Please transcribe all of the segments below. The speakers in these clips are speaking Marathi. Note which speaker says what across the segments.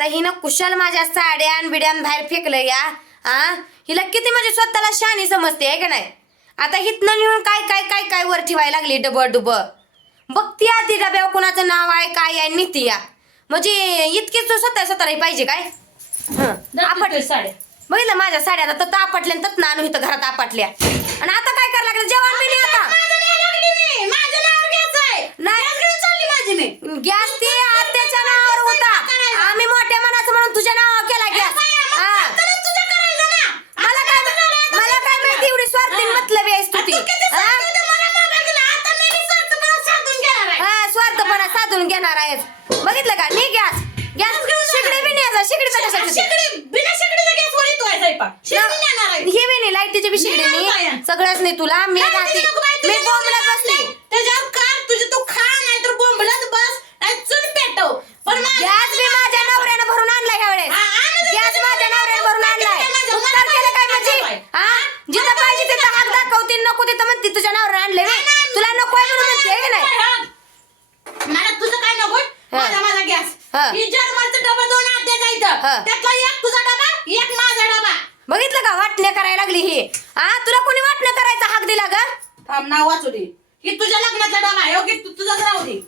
Speaker 1: आता हिनं कुशल माझ्या साड्यान बिड्यान बाहेर फेकलं या. आ? हिला किती म्हणजे स्वतःला शानी समजते आहे का नाही? आता हिथनं नेऊन काय काय काय काय वर ठेवायला लागली डब डुब? बघती आधी डब्यावर कुणाचं नाव आहे काय आहे नीती या. म्हणजे इतकीच तो स्वतः स्वतःला पाहिजे काय? हं. आपट
Speaker 2: साड्या.
Speaker 1: बघितलं माझ्या साड्या आता तत आपटल्या आणि तत नानू इथं घरात आपटल्या. आणि आता काय करायला लागलं? जेवण बी नाही आता नाही. गॅस ते आत्याच्या नावावर होता आम्ही मोठ्या मनाचं म्हणून तुझ्या नावावर केला गॅस हा. मला काय मला काय माहिती एवढी स्वार्थी मतलब आहेस तू ती हा? हा साधून घेणार आहेस. बघितलं का? नाही गॅस. गॅस शिकडी बी शिकडीचा कशाची हे बी नाही लाईटीची बी शिकडी
Speaker 2: नाही.
Speaker 1: नाही तुला मी राहते मी बोंबलत बसते
Speaker 2: त्याच्यावर कार तुझे तू खा नाही तर बोंबलत बस नाही चूल पेटव. पण
Speaker 1: गॅस बी माझ्या नवऱ्यानं भरून आणलाय ह्यावेळेस
Speaker 2: हा, आणू दे
Speaker 1: गॅस माझ्या नवऱ्यानं भरून आणलाय.
Speaker 2: माझ्या
Speaker 1: उपकार केलं काय म्हणजे हा? जिथं पाहिजे तिथं हात दाखवते नको तिथं म्हणते तुझ्या नवऱ्यानं आणले तुला नको म्हणून म्हणते का नाही?
Speaker 2: माझा माझा गॅस.
Speaker 1: हा.
Speaker 2: ही जर्मनचा डबा दोन
Speaker 1: हा.
Speaker 2: त्यातला एक तुझा डबा एक माझा डबा.
Speaker 1: बघितलं का? वाटण्या करायला लागली ही. हा तुला कोणी वाटण्या करायचा हाक दिला ग?
Speaker 2: थांब नाव वाचू दे. ही तुझ्या लग्नाचा डबा आहे ओके तू तुझाच राहू दे.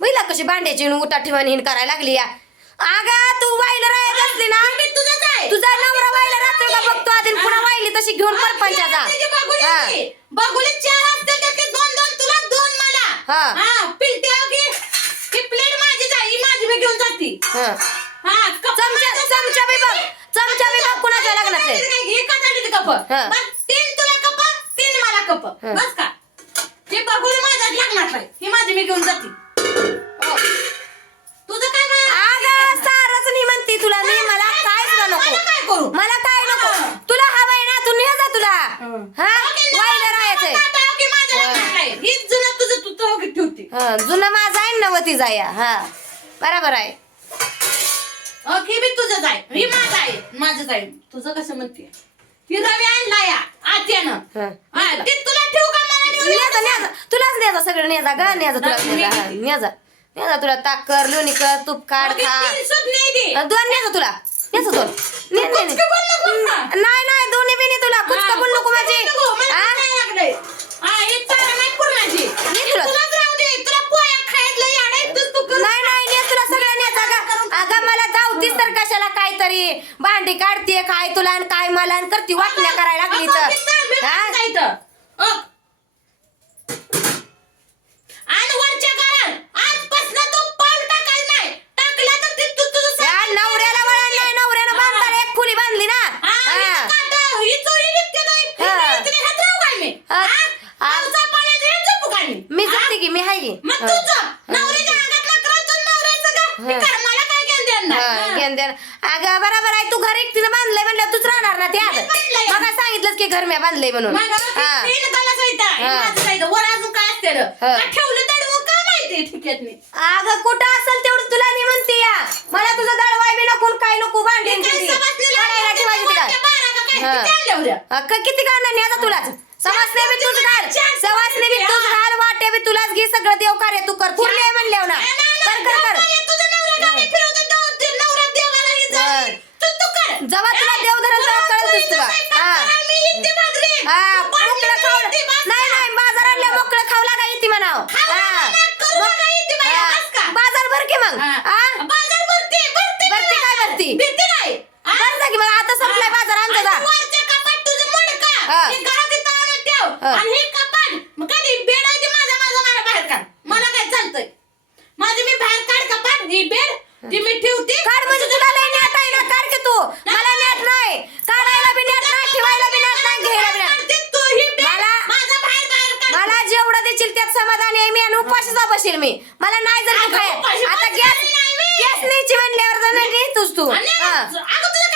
Speaker 1: बघितला कशी भांड्याची उठा ठेवानी हिन करायला लागली या? अगा तू वाईला राहत असली ना?
Speaker 2: मी तुझंच आहे.
Speaker 1: तुझा नवरा वाईला राहतोय का बघतो आधी? पुन्हा वाईली तशी घेऊन
Speaker 2: तुझी बघुली
Speaker 1: हा.
Speaker 2: बघुली चार असते त्यातले दोन दोन तुला दोन मला.
Speaker 1: हा.
Speaker 2: हा पिलते हो की ही प्लेट माझी जाई ही माझी मी घेऊन जाती
Speaker 1: हा.
Speaker 2: हा कप
Speaker 1: चमचा
Speaker 2: माझा-
Speaker 1: चमचा बी बघ. चमचा बी बघ कुणाच्या लग्नाचं. आहे.
Speaker 2: हे का झाली कप?
Speaker 1: हा.
Speaker 2: बस तीन तुला कप तीन मला कप.
Speaker 1: हा.
Speaker 2: बस का? हे बघून माझ्या लग्नात ही माझी मी घेऊन जाते. हो. तुझं काय बा-
Speaker 1: अगं सारच नाही म्हणती तुला मी. मला काय तुला
Speaker 2: मला
Speaker 1: नको.
Speaker 2: काय करू?
Speaker 1: मला काय नको.
Speaker 2: हा.
Speaker 1: तुला हवंय ना तू ने जा तुला.
Speaker 2: हं.
Speaker 1: हा? वाईला राहायचंय.
Speaker 2: आता माझ्या लग्नात. हीच जुनं तुझं तू तो ठेवते.
Speaker 1: हा जुनं माझा आहे नवती जाया हा. बरोबर आहे.
Speaker 2: ओके मी तुझंच आहे ही माझं आहे. माझंच आहे तुझं कसं म्हणते ही रवी आणला या. आत्यानं.
Speaker 1: हा.
Speaker 2: हा, ते तुला ठेवू का मला नेऊन
Speaker 1: तुलाच नेजा सगळं नेजा ग नेजा तुला
Speaker 2: नाही,
Speaker 1: नेजा हा,
Speaker 2: मी-
Speaker 1: नेजा. नेजा तुला ताकर लोणी कर तूप काढ खा.
Speaker 2: तीन नाही दे.
Speaker 1: दोन नेजा तुला. नेजा दोन. ने ने ने.
Speaker 2: कुचकं बोल नको ना.
Speaker 1: नाही नाही भांडी काढते काय तुला आणि काय मला आणि करती वाटल्या करायला लागली तर हा? या नवऱ्याला वळण नाही नवऱ्यानं बांधायला एक खोली बांधली ना
Speaker 2: हा, ही
Speaker 1: हा.
Speaker 2: ही. ही
Speaker 1: हा.
Speaker 2: मी?
Speaker 1: की मी हाय की
Speaker 2: मग
Speaker 1: हा.
Speaker 2: तू जप. नवऱ्याच्या अंगात नखरं, तू नवऱ्याचं का? हे
Speaker 1: हा.
Speaker 2: कर, मला काय घेणं देणं
Speaker 1: हा,
Speaker 2: नाही.
Speaker 1: घेऊन दे ना. अगं बरोबर आहे तू घर एकटीनं बांधलंय म्हणलं तूच राहणार ना त्यात
Speaker 2: मीच बांधलंय.
Speaker 1: मग सांगितलंच की घर मी बांधलंय म्हणून. हा? अगं कुठं असेल तेवढं तुला नाही म्हणते या. मला तुझं दळवाय बी नको काय नको भांडी
Speaker 2: हे काय सवासणीला
Speaker 1: काढायला ठेवायची ती
Speaker 2: वरच्या बारा का काय?
Speaker 1: हा.
Speaker 2: किती
Speaker 1: नाही आता तुलाच सवासने बी तूच घाल. सवासने बी तूच घाल. वाटे बी तुलाच घे. सगळं देव कार्य तू कर. पुरले म्हणल्यावर ना
Speaker 2: नाही, नाही,
Speaker 1: कर
Speaker 2: नाही,
Speaker 1: कर कर
Speaker 2: बाबा, हे तुझं नवरा गावी फिरवतो, तो- ते नवरा देवाला हे जाईल.
Speaker 1: हा.
Speaker 2: तू तू कर.
Speaker 1: जेव्हा तुला देव धरेल तेव्हा कळेल तुझं तुला. हा.
Speaker 2: मी इथे भाजरी.
Speaker 1: हा
Speaker 2: तू भाजरी
Speaker 1: मोकळं खाऊ
Speaker 2: इथे भाज.
Speaker 1: नाही नाही बाजार आणल्या मोकळं खाऊ लागा येते म्हणाव
Speaker 2: खाऊ
Speaker 1: हा.
Speaker 2: लागा, करू लागा इथे बाया,
Speaker 1: हा.
Speaker 2: बस का?
Speaker 1: बाजार भर की मग
Speaker 2: हा. बाजार भरते, भरते
Speaker 1: भरते
Speaker 2: मला.
Speaker 1: काय भरती?
Speaker 2: हा?
Speaker 1: भर जा की मग आता संपलाय. बाजार आमचा जा
Speaker 2: आणि वरच्या कपाट तुझं मडका.
Speaker 1: हा.
Speaker 2: हे घरात इथं आणून ठेव.
Speaker 1: हा.
Speaker 2: आणि हे कपाट, मग कधी बेड आहे ते माझं- माझं- माझं बाहेर काढ. मला काय चालतंय माझी मी बाहेर काढ कपाट ही बेड ती मी ठेवते
Speaker 1: काढ म्हणजे तुला लय नेट आहे ना काढ की तू मला नेट नाही काढायला बी नेट नाही ठेवायला बी नेट नाही घ्यायला बी नेट
Speaker 2: काढते तू ही बेड
Speaker 1: मला-
Speaker 2: माझं बाहेर बाहेर काढ
Speaker 1: मला जेवढं देशील त्यात समाधानी आहे मी आणि उपाशीचा बसेल मी मला नाही जर
Speaker 2: अगं,
Speaker 1: काय
Speaker 2: उपाशी
Speaker 1: आता
Speaker 2: बसायला
Speaker 1: गॅस
Speaker 2: नाही बे.
Speaker 1: गॅस न्यायची म्हणल्यावर तर नाही नेतोस तू
Speaker 2: आणि
Speaker 1: हा.
Speaker 2: अगं तुझं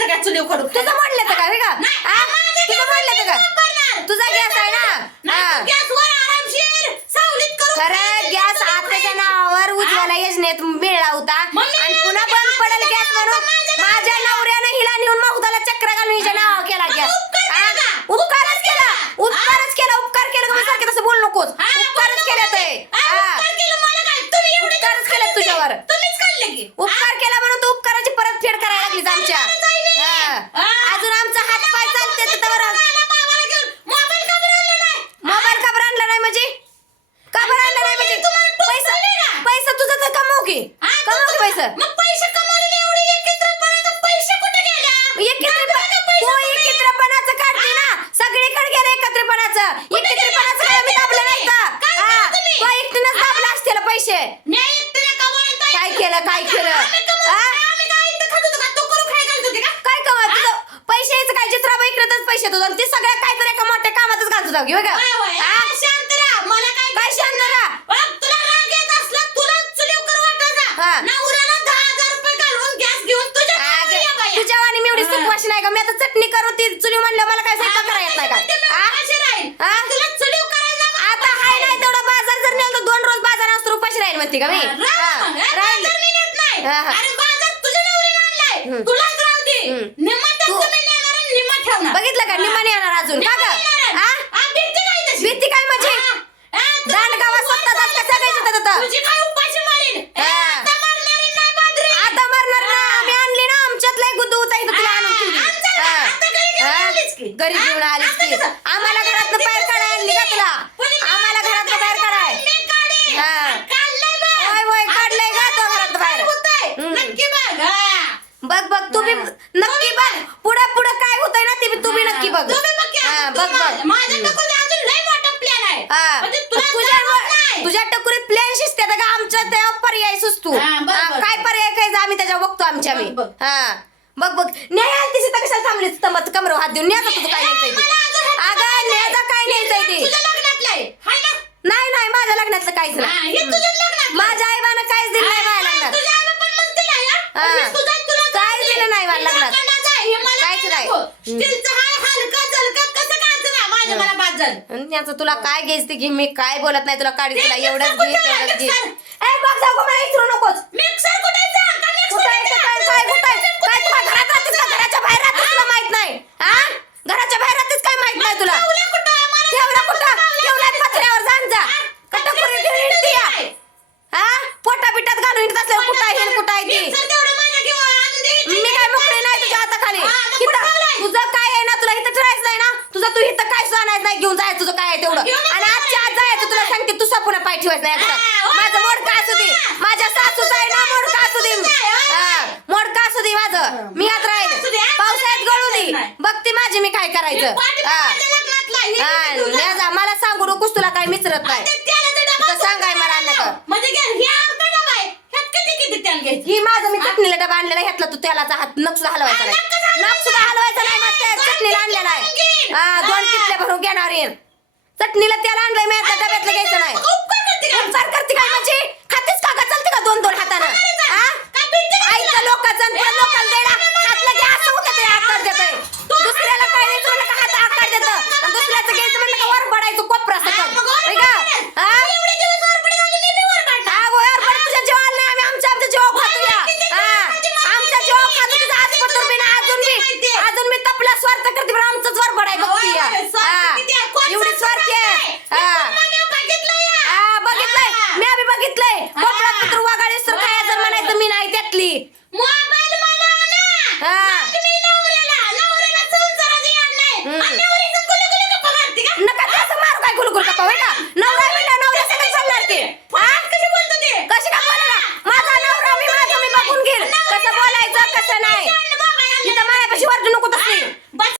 Speaker 2: काय चुलीव
Speaker 1: तुझं म्हणलं तर का रे का
Speaker 2: नाही,
Speaker 1: हा?
Speaker 2: माझं
Speaker 1: तुझं
Speaker 2: गॅस
Speaker 1: म्हणलं तर का
Speaker 2: वापरणार.
Speaker 1: तुझा गॅस आहे ना
Speaker 2: नाही,
Speaker 1: हा.
Speaker 2: तू गॅसवर आरामशीर सावलीत करून
Speaker 1: खरं
Speaker 2: खायचं,
Speaker 1: गॅस आताच्या
Speaker 2: खायचं.
Speaker 1: नावावर उज्ज्वला योजनेत मिळला होता आणि पुन्हा बंद पडेल गॅस म्हणून
Speaker 2: नावावर माझ्या
Speaker 1: माझ्या नवऱ्यानं हिला नेऊन माहुताला चक्र घालून हिच्या
Speaker 2: हा.
Speaker 1: नावावर केला
Speaker 2: मग
Speaker 1: गॅस
Speaker 2: उपकार
Speaker 1: हा?
Speaker 2: केला का?
Speaker 1: उपकारच केला
Speaker 2: हा?
Speaker 1: उपकारच केला उपकार केला तुम्ही सारखे तसं बोलू नकोस
Speaker 2: हा,
Speaker 1: उपकारच
Speaker 2: बोलू
Speaker 1: केला
Speaker 2: नको
Speaker 1: ते
Speaker 2: ते. हा, उपकार केलं मला काय तुम्ही एवढे
Speaker 1: उपकारच केले तुझ्यावर
Speaker 2: तुम्हीच काढले की
Speaker 1: उपकार केला आमच्या हा. अजून आमचा हात पाय चालते तर बरं
Speaker 2: मोबाईल का बरं आणला नाही?
Speaker 1: मोबाईल का बरं आणला नाही म्हणजे का बरं आणला नाही म्हणजे
Speaker 2: तुम्हाला टोच
Speaker 1: पैसा
Speaker 2: चालली का?
Speaker 1: पैसा तुझा तर कमाव की
Speaker 2: हा,
Speaker 1: कमाव की
Speaker 2: तू-
Speaker 1: पैसा
Speaker 2: मग पैसे कमवलेले एवढे एकत्रपणाचे पैसे कुठे गेले?
Speaker 1: एकत्रपण तो एकत्रपणाचं काढते ना सगळीकडे गेलं एकत्रपणाचं एकत्रपणाचं काय आम्ही दाबलं नाही का
Speaker 2: काय
Speaker 1: हा,
Speaker 2: केलं तुम्ही?
Speaker 1: तो एकटीनंच दाबलं असतील पैसे
Speaker 2: मी एकटीने कमवले तर
Speaker 1: काय
Speaker 2: एकटीने-
Speaker 1: केलं, काय केलं?
Speaker 2: आम्ही कमवले
Speaker 1: हा?
Speaker 2: नाही, आम्ही काय इथं खात होतो का? तू करून खाय घालत होती का?
Speaker 1: काय कमा तुझं पैसे यायचं काय चित्रा इकडे पैसे तुझं ते सगळ्या काहीतरी एका मोठ्या कामातच घालतो जाऊ घेऊ का
Speaker 2: शांत राहा. मला काय
Speaker 1: काय शांत राहा?
Speaker 2: बघ, तुला राग येत असला, तुला चुलीव करू वाटायचा. नवऱ्याला दहा हजार रुपये घालवून गॅस घेऊन तुझ्या
Speaker 1: अगं,
Speaker 2: घरी ये बाया.
Speaker 1: तुझ्या वाणी मी एवढी. सुखवाशी नाही का मी आता चटणी करू ती चुली म्हणलं मला काय स्वयंपाक करा येत नाही
Speaker 2: मग ते
Speaker 1: का
Speaker 2: मी? उपाशी राहीन. तुला चुलीव करायला मग
Speaker 1: आता हाय नाही तेवढा बाजार जर नेला दोन रोज बाजार असतो उपाशी राहील म्हणते का मी राहील.
Speaker 2: अरे बाजार तुझ्या आणलाय. तुलाच राहू दे. निम्मा निम्मा ठेवणार.
Speaker 1: बघितलं का. निम्माने येणार अजून का
Speaker 2: निम्मा
Speaker 1: ग
Speaker 2: नेणार.
Speaker 1: हा?
Speaker 2: हा, भीती काय तशी?
Speaker 1: भीती काय म्हणजे?
Speaker 2: हा. हा, तुझी
Speaker 1: दांडगावात
Speaker 2: उपाशी तुझी काय उपाशी मारीन? ए,
Speaker 1: हा.
Speaker 2: आता मारणारी नाही बाजरी.
Speaker 1: आता मरणार ना आम्ही आणली ना आमच्यात लय गुद्दू होता इथं तुला आणून ठेवली.
Speaker 2: हा, आमच्या. आता घरी घेऊन
Speaker 1: हा?
Speaker 2: आलीस की?
Speaker 1: घरी
Speaker 2: हा?
Speaker 1: घेऊन आलीस
Speaker 2: आता
Speaker 1: की
Speaker 2: कसं?
Speaker 1: आम्हाला घरातनं बाहेर काढाय आणली का तुला आम्हाला घरातनं बाहेर काढाय. हा.
Speaker 2: काढलंय बघ.
Speaker 1: होय, होय, काढलंय का तो
Speaker 2: आता
Speaker 1: घरातनं बाहेर?
Speaker 2: काय होतंय?
Speaker 1: हम्म.
Speaker 2: नक्की बघ हा.
Speaker 1: बघ बघ तू बी
Speaker 2: हा.
Speaker 1: नक्की बघ पुढे पुढे काय होतंय ना ते बी तू बी
Speaker 2: हा.
Speaker 1: नक्की बघ
Speaker 2: बघ की.
Speaker 1: हा, बघ हा.
Speaker 2: म्हणजे तुला
Speaker 1: तुझ्या
Speaker 2: नाही.
Speaker 1: टकुरीत प्लॅन शिसते का? आमच्या त्या पर्याय सुचतो.
Speaker 2: हा, बघ,
Speaker 1: हा,
Speaker 2: बघ.
Speaker 1: काय पर्याय काय आम्ही त्याच्या बघतो आमच्या मी
Speaker 2: बघ, बघ.
Speaker 1: हा. बघ बघ. न्याय आलतीस इथं कशाला थांबलीस तमत कमर हात देऊन. न्यायचं तुझं काय न्यायचंय ते?
Speaker 2: हात
Speaker 1: अगं न्यायचं काय न्यायचंय ते?
Speaker 2: तुझ्या लग्नातलं आहे. हाय ना?
Speaker 1: नाही नाही माझ्या लग्नातलं काहीच नाही
Speaker 2: हे तुझ्या लग्नातलं.
Speaker 1: माझ्या आईबानं काहीच दिलं नाही माझ्या
Speaker 2: हा,
Speaker 1: लग्नात
Speaker 2: तुझ्या आईला पण मस्त दिलं आहे, हा?
Speaker 1: हा.
Speaker 2: मी तुझा- तुला
Speaker 1: काय
Speaker 2: दिलं.
Speaker 1: दिलं नाही मला
Speaker 2: हे
Speaker 1: लग्नात.
Speaker 2: लोकांनाच आहे, हे मला
Speaker 1: काहीच
Speaker 2: नाही
Speaker 1: नाही.
Speaker 2: नको.
Speaker 1: हम्म.
Speaker 2: स्टीलचं हाय, हलकं, जलकं, कसं काढायचं ना? माझ्या मला बाद झालं.
Speaker 1: आणि याचं तुला काय घ्यायचं ते घे. मी काय बोलत नाही तुला काढी तुला एवढंच घे? तेवढंच घे.
Speaker 2: मिक्सर कुठे आहे?
Speaker 1: काय काय कुठं? काय तुला घरात राहतेस का? घराच्या बाहेर राहतेस तुला माहीत नाही. हा? घराच्या बाहेर राहतेस काय माहीत नाही तुला
Speaker 2: ठेवलं कुठं आहे? मला
Speaker 1: ठेवला
Speaker 2: सांग,
Speaker 1: कुठं
Speaker 2: ठेवलं
Speaker 1: ठेवलाय
Speaker 2: कुठं?
Speaker 1: पत्र्यावर जाण जा
Speaker 2: हा?
Speaker 1: कटकुरी
Speaker 2: पत्र्यावर
Speaker 1: घेऊन
Speaker 2: कुठं
Speaker 1: येते या.
Speaker 2: आहे?
Speaker 1: हा पोटा बिटात घालून येत असल्यावर कुठं आहे हे, कुठं आहे ते
Speaker 2: मिक्सर तेवढं माझ्या घेऊन आणून दे. इथे
Speaker 1: मी काय मोकळे नाही तुझ्या हाताखाली
Speaker 2: हा, मग कुठं
Speaker 1: इथं
Speaker 2: ठेवलंय?
Speaker 1: तुझं काय आहे ना तुला इथं ठेवायचं नाही ना तुझं तू इथं काय आणायचं नाही घेऊन जायचं तुझं काय आहे तेवढं
Speaker 2: घेऊन
Speaker 1: आणि
Speaker 2: जायचं
Speaker 1: आजच्या आज सांगते तुझा पुन्हा पाय ठेवायचं नाही आता. माझं मोडका असू दे. माझ्या सासूचं आहे ना मोडका असू दे
Speaker 2: हो.
Speaker 1: मोडका असू दे माझं मी आत
Speaker 2: असू
Speaker 1: राहील
Speaker 2: दे.
Speaker 1: पावसाळ्यात गळू दे
Speaker 2: नाही.
Speaker 1: बघते माझी मी काय करायचं हा.
Speaker 2: हे
Speaker 1: हा. न्या जा. मला सांगू नकोस तुला काय मिचरत
Speaker 2: आणि
Speaker 1: नाही
Speaker 2: ते
Speaker 1: तर सांगाय मला नका.
Speaker 2: म्हणजे हे
Speaker 1: माझं मी चटणीला डबा आणलेला ह्यातला तू त्यालाचा हात नख सुद्धा हलवायचा नाही
Speaker 2: नख सुद्धा
Speaker 1: हलवायचा नाही मग त्या चटणीला आणलेला आहे. हा दोन. किटल्या भरून घेणार येईन चटणीला त्याला आणलंय मी आता डब्यातलं घ्यायचं नाही
Speaker 2: उपकार करते का?
Speaker 1: उपचार करते काय म्हणजे खातेस का का चालते का दोन दोन हातानं? हा? आईचं? लोकांचं आणि त्या
Speaker 2: ए,
Speaker 1: लोकांना द्यायला
Speaker 2: मला
Speaker 1: हातलं घ्या असं होतं ते आकार देतोय
Speaker 2: तू
Speaker 1: दुसऱ्याला काय द्यायचं म्हणलं का हात आकार देतं आणि दुसऱ्याचं घ्यायचं म्हणलं का वर पडायचं कोपरा
Speaker 2: हा,
Speaker 1: सकट
Speaker 2: मग वर
Speaker 1: होय का
Speaker 2: पडायचं.
Speaker 1: हा?
Speaker 2: तू एवढे दिवस वर पडे घालून मी बी वर काढणार.
Speaker 1: हा वर पड तुझ्या जीवाला नाही आम्ही आमच्या आमच्या जीवा खातो या
Speaker 2: किती
Speaker 1: हा
Speaker 2: जीवाची मागणी
Speaker 1: आमच्या जीवा खातो तुझा आज पत्र बी ना अजून बी
Speaker 2: माहिती.
Speaker 1: अजून मी तपला स्वार्थ करते पण आमचंच वर पडाय बघती या.
Speaker 2: होय, स्वार्थ किती आहे?
Speaker 1: हा
Speaker 2: कोण
Speaker 1: एवढी
Speaker 2: स्वार्थ
Speaker 1: स्वार्थी आहे
Speaker 2: करतंय?
Speaker 1: हा
Speaker 2: हे तुम्हाला बघितलं या?
Speaker 1: हा बघितलंय
Speaker 2: हा.
Speaker 1: मी आम्ही बघितलंय कोपरा पुत्र वागाडी सर काय जर म्हणायचं मी नाही त्यातली
Speaker 2: मोबाईल मला आणा.
Speaker 1: हा.
Speaker 2: मग मी नवऱ्याला, नवऱ्याला संसाराचं याड नाही.
Speaker 1: हम्म.
Speaker 2: आणि नवरीचं गुलगुलं गप्पा मारते का?
Speaker 1: नका ते असं मारू का होय का नवरा म्हणला नवऱ्या सगळं ते? हा?
Speaker 2: कशी बोलतो ते?
Speaker 1: कशी का बोलायला माझा नवरा मी माझं मी बघून घेईल कसं बोलायचं कसं नाही.